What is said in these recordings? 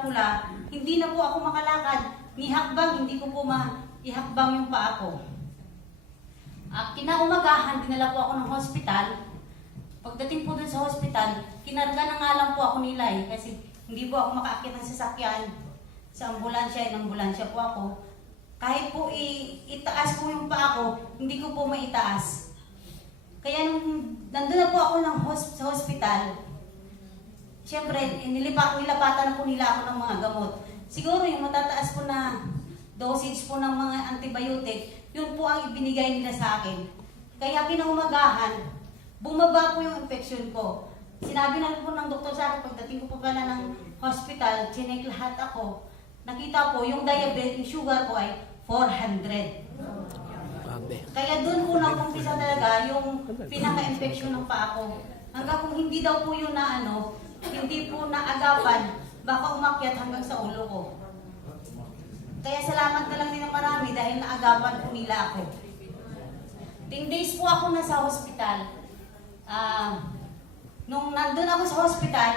pula-pula, hindi na po ako makalakad, ni hakbang, hindi ko po maihakbang yung paa ko. Kinaumagahan, dinala po ako ng hospital. Pagdating po dun sa hospital, kinarga na nga lang po ako nila kasi hindi po ako makaakyat ng sasakyan. Sa ambulansya, inambulansya po ako. Kahit po itaas po yung paa ko, hindi ko po maitaas. Kaya nung nandun na po ako sa hospital, siyempre, nilapatan na po nila ako ng mga gamot. Siguro yung matataas po na dosage po ng mga antibiotic, yun po ang ibinigay nila sa akin. Kaya kinaumagahan, bumaba po yung infection ko. Sinabi na po ng doktor sa akin, pagdating ko po pala ng hospital, chinek lahat ako. Nakita po, yung diabetes, yung sugar ko ay 400. Kaya doon po nakumpisa talaga yung pinaka-infection ng paa ko. Hanggang kung hindi daw po yun na hindi po naagapan, baka umakyat hanggang sa ulo ko. Kaya salamat na lang din ng marami dahil naagapan po nila ako. 10 days po ako nasa hospital. Nung nandun ako sa hospital,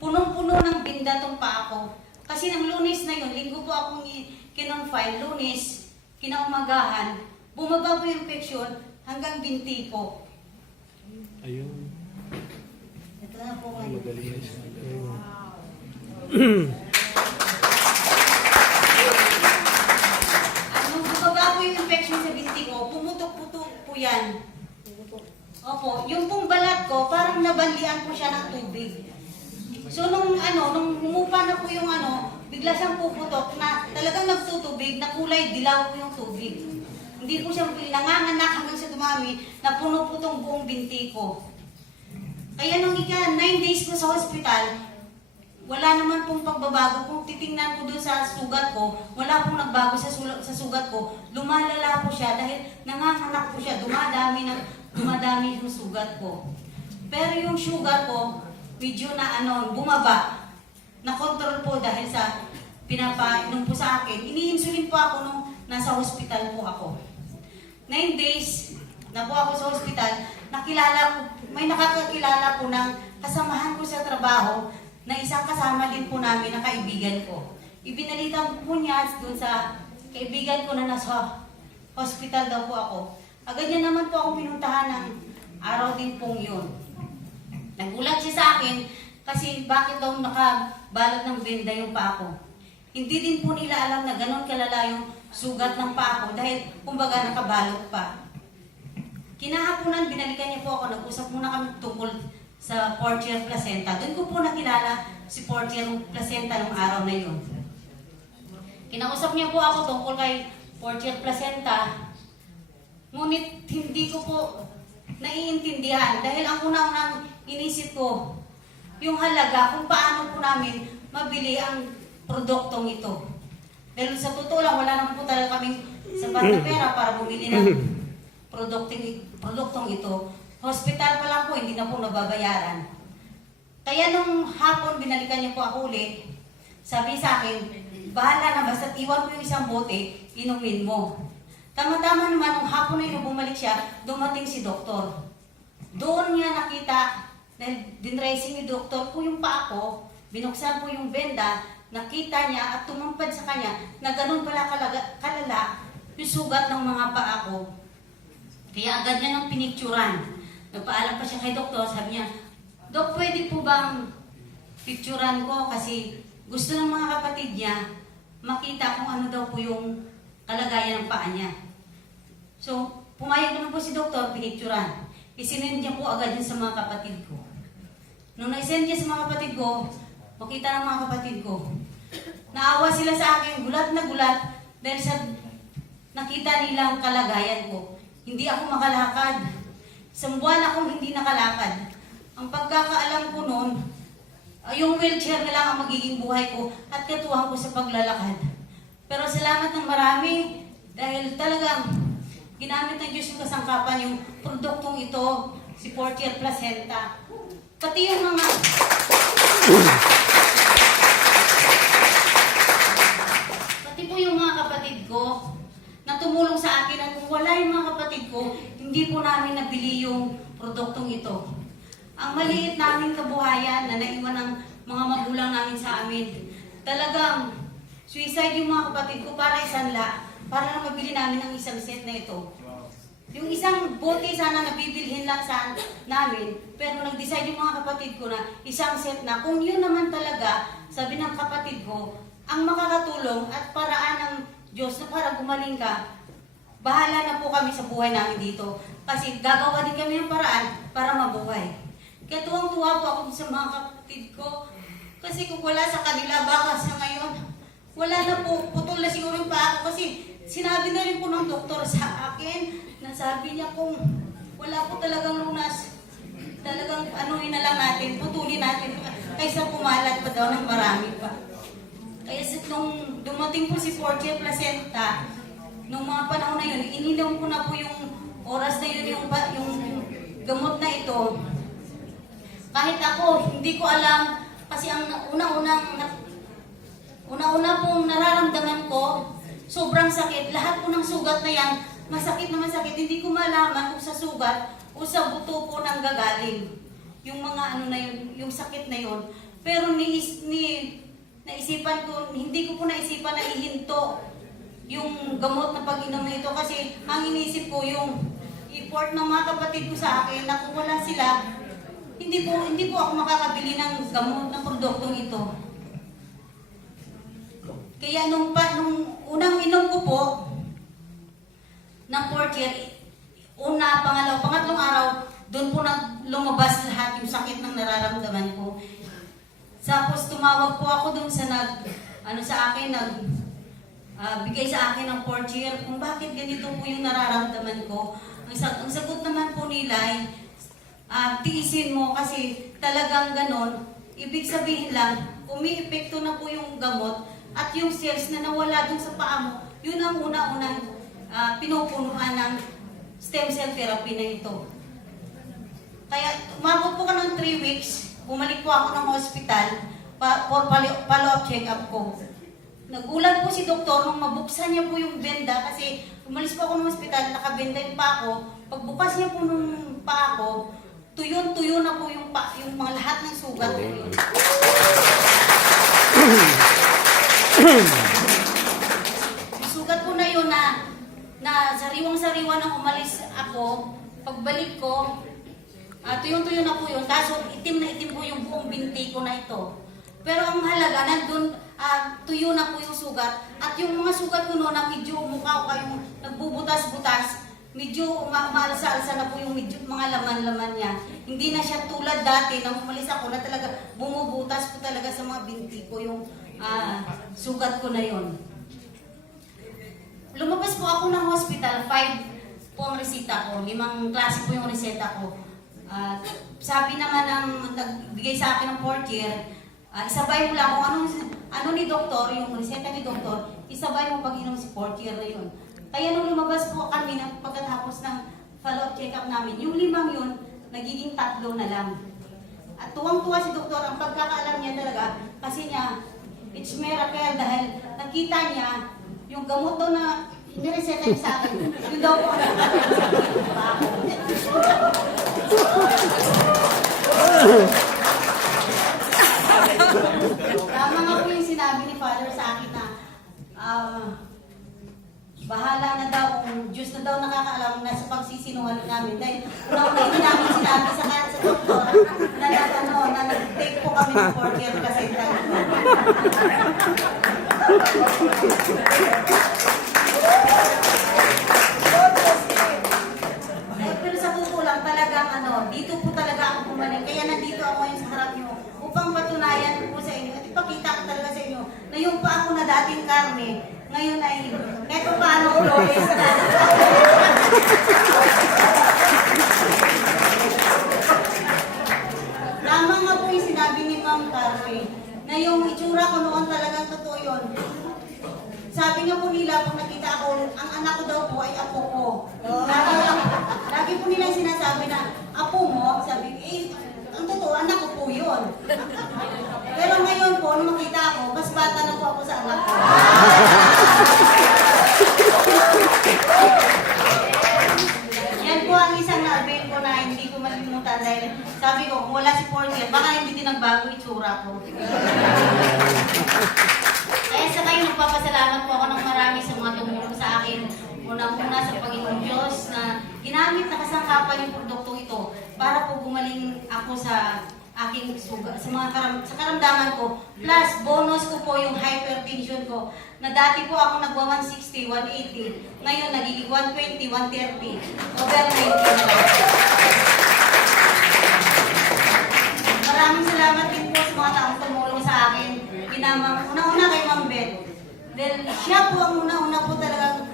punong-puno ng binda tong paa ko. Kasi ng Lunes na yun, linggo po akong kinonfine, Lunes, kinaumagahan, bumaba po yung infection hanggang binti po. Ayun. Ito na po ngayon. Magaling na siya. Nung bumaba po yung infection sa binti ko, pumutok-putok po yan. Opo, yung pong balat ko, parang nabanlian po siya ng tubig. So nung humupa na po yung bigla siyang puputok na talagang nagtutubig, na kulay dilaw po yung tubig. Hindi po siya nanganganak hanggang sa dumami na puno po itong buong binti ko. Kaya nung 9 days ko sa hospital, wala naman pong pagbabago. Kung titingnan ko doon sa sugat ko, wala pong nagbago sa sugat ko. Lumalala po siya dahil nanganganak po siya, dumadami yung sugat ko. Pero yung sugar ko, medyo na bumaba. Na-control po dahil sa pinapainom po sa akin. Ini-insulin po ako nung nasa hospital po ako. 9 days na po ako sa hospital, may nakakakilala po ng kasamahan ko sa trabaho na isang kasama din po namin na kaibigan ko. Ibinalita po niya doon sa kaibigan ko na nasa hospital daw po ako. Agad niya naman po ako pinuntahan ng araw din pong yun. Nagulat siya sa akin kasi bakit daw nakabalot ng benda yung paa ko. Hindi din po nila alam na ganon kalala yung sugat ng paa ko dahil kumbaga nakabalot pa. Kinahaponan, binalikan niya po ako, nag-usap muna kami tungkol sa Portier Placenta. Doon ko po nakilala si Portier Placenta nung araw na yun. Kinausap niya po ako tungkol kay Portier Placenta, ngunit hindi ko po naiintindihan dahil ang unang inisip ko, yung halaga kung paano po namin mabili ang produktong ito. Dahil sa totoo lang, wala naman po talaga kaming sapat na pera para bumili ng produktong ito. Hospital pa lang po, hindi na po nababayaran. Kaya nung hapon, binalikan niya po ako ulit. Sabi sa akin, bahala na, basta iwan mo yung isang bote, inumin mo. Tama-tama naman, nung hapon na yun, bumalik siya, dumating si doktor. Doon niya nakita, dahil dinressing ni doktor po yung paa ko, binuksan po yung benda, nakita niya at tumampad sa kanya na ganun pala kalala yung sugat ng mga paa ko. Kaya agad niya nang pinicturan. Nagpaalam pa siya kay doktor, sabi niya, Dok, pwede po bang picturan ko kasi gusto ng mga kapatid niya makita kung ano daw po yung kalagayan ng paa niya. So, pumayag naman po si doktor, pinicturan. Isinend niya po agad yun sa mga kapatid ko. Nung na-send niya sa mga kapatid ko, makita ng mga kapatid ko, naawa sila sa akin, gulat na gulat, dahil sa nakita nilang kalagayan ko. Hindi ako makalakad. Isang buwan akong hindi nakalakad. Ang pagkakaalam ko noon, yung wheelchair na lang ang magiging buhay ko at katuwang ko sa paglalakad. Pero salamat ng marami dahil talagang ginamit ng Diyos yung kasangkapan yung produktong ito, si Portier Placenta. Pati yung mga kapatid ko na tumulong sa akin at kung wala yung mga kapatid ko, hindi po namin nabili yung produktong ito. Ang maliit naming kabuhayan na naiwan ng mga magulang namin sa amin, talagang suicide yung mga kapatid ko para isanla, para lang mabili namin ang isang set na ito. Yung isang bote sana nabibilhin lang sa namin, pero nag-decide yung mga kapatid ko na isang set na. Kung yun naman talaga, sabi ng kapatid ko, ang makakatulong at paraan ng Diyos na para gumaling ka, bahala na po kami sa buhay namin dito. Kasi gagawa din kami ng paraan para mabuhay. Kaya tuwang-tuwa po ako sa mga kapatid ko. Kasi kung wala sa kanila, baka sa ngayon, wala na po, putol na siguro yung paa ko. Kasi sinabi na rin po ng doktor sa akin, nasabi niya kung wala po talagang lunas, talagang anuhin na lang natin, putulin natin, kaysa pumalat pa daw ng marami pa. Kaya nung dumating po si Portia Placenta, nung mga panahon na yun, ininom ko na po yung oras na yun, yung gamot na ito. Kahit ako, hindi ko alam, kasi ang una-una pong nararamdaman ko, sobrang sakit. Lahat po ng sugat na yan, masakit na masakit. Hindi ko malaman kung sa sugat o sa buto po nang gagaling. Yung mga ano na yun, yung sakit na yun. Pero naisipan ko, hindi ko po naisipan na ihinto yung gamot na pag-inom na ito. Kasi ang inisip ko yung effort ng mga kapatid ko sa akin na kung wala sila, hindi po ako makakabili ng gamot ng produktong ito. Kaya nung unang inom ko po ng Portia, pangatlong araw, doon po lumabas lahat yung sakit ng nararamdaman ko. Tapos tumawag po ako doon sa bigay sa akin ng Portia kung bakit ganito po yung nararamdaman ko. Ang sagot naman po nila ay, tiisin mo kasi talagang ganon. Ibig sabihin lang, umiepekto na po yung gamot at yung cells na nawala dun sa paa mo, yun ang una-unang pinupunuan ng stem cell therapy na ito. Kaya umabot po ka ng 3 weeks, bumalik po ako ng hospital for follow-up check-up ko. Nagulat po si doktor nung mabuksan niya po yung benda kasi umalis po ako ng hospital, nakabenda yung paa ko. Pagbukas niya po nung paa ko, tuyo na po yung mga lahat ng sugat po yun. Sugat ko na yun na sariwang-sariwa nang umalis ako. Pagbalik ko, tuyo na po yun. Kaso itim na itim po yung buong binti ko na ito. Pero ang mahalaga, nandun, tuyo na po yung sugat. At yung mga sugat ko noon na medyo mukha ko kayong nagbubutas-butas, medyo umaalsa-alsa na po yung mga laman-laman niya. Hindi na siya tulad dati na umalis ako na talaga bumubutas po talaga sa mga binti ko yung sugat ko na yon. Lumabas po ako ng hospital, 5 po ang resita ko, 5 klase po yung reseta ko. Sabi naman ng nagbigay sa akin ng Portia, isabay mo lang kung ano ni doktor, yung reseta ni doktor, isabay mo pag-inom si Portia na yun. Kaya nung lumabas po kami pagkatapos ng follow-up check-up namin, yung 5 yun, nagiging 3 na lang. At tuwang-tuwa si doktor, ang pagkakaalam niya talaga, kasi niya, it's miracle dahil nakita niya, yung gamot daw na inireseta niya sa akin, yun daw po ang tama nga po yung sinabi ni Father sa akin na bahala na daw kung Diyos na daw nakakaalam na sa pagsisinungaling namin. Dahil una-una hindi namin sinabi sa doktor na nag-take po kami ng Portia Placenta. Pero sa totoo lang talagang dito po talaga ako pumaling. Kaya nandito ako ngayon sa harap niyo upang patunayan po sa inyo at ipakita ko talaga sa inyo na yung pa ako na dating karne, ngayon ay neto paano Flores na. Tama nga po yung sinabi ni Ma'am Carrie na yung itsura ko noon talagang totoo yun. Sabi nga po nila, pag nakita ako, ang anak ko daw po ay apo ko. Lagi po nila sinasabi na, apo mo, sabi, ang totoo, anak ko po yun. Pero ngayon po, nung makita ako, mas bata na po ako sa anak ko. Yan po ang isang na-avail ko na hindi ko malimutan dahil sabi ko, kung wala si Portia, baka hindi din nagbago itsura ko. po nasa Panginoon Diyos na ginamit na kasangkapan yung produkto ito para po gumaling ako sa aking suga, sa mga sa karamdaman ko. Plus, bonus ko po yung hypertension ko na dati po ako nagwa 160, 180. Ngayon, nagiging 120, 130. Over 90 na lang. Maraming salamat din po sa mga taong tumulong sa akin. Una-una kay Ma'am Beth. Dahil siya po ang una-una po talagang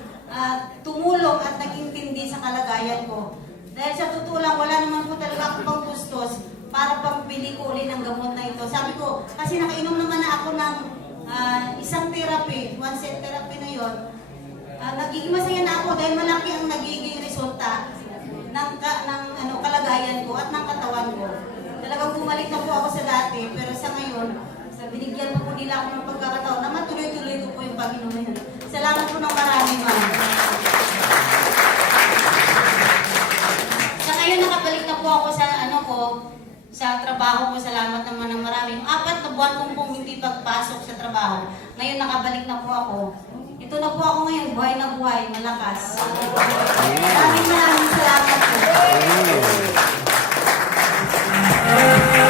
tumulong at nag-intindi sa kalagayan ko. Dahil sa totoo lang, wala naman po talaga ako pang gustos para pambili ko ulit ng gamot na ito. Sabi ko, kasi nakainom naman na ako ng isang therapy, one set therapy na yon. Nagiging masaya na ako dahil malaki ang nagiging resulta ng kalagayan ko at ng katawan ko. Talagang bumalik na po ako sa dati, pero sa ngayon, binigyan po nila ako ng pagkakataon na matuloy-tuloy ko po yung Panginoon na yun. Salamat po ng marami, ma'am. Sa ngayon, nakabalik na po ako sa sa trabaho ko. Salamat naman ng marami. Yung 4 na buwan kong pong hindi pagpasok sa trabaho. Ngayon, nakabalik na po ako. Ito na po ako ngayon, buhay na buhay, malakas. Maraming salamat po.